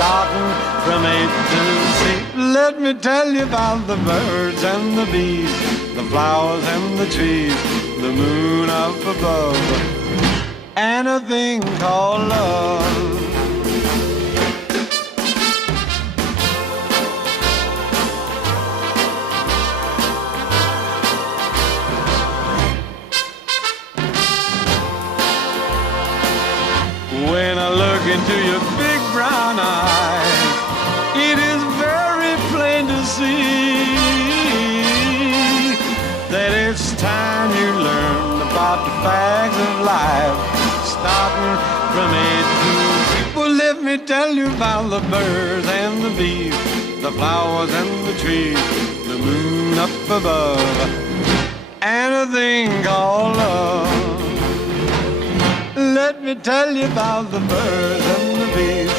starting from A to Z. Let me tell you about the birds and the bees, the flowers and the trees, the moon up above, and a thing called love. When I look into your big brown eyes, it is very plain to see that it's time you learned about the facts of life, starting from A to Z. Well, let me tell you about the birds and the bees, the flowers and the trees, the moon up above, and a thing called love. Let me tell you about the birds and the bees,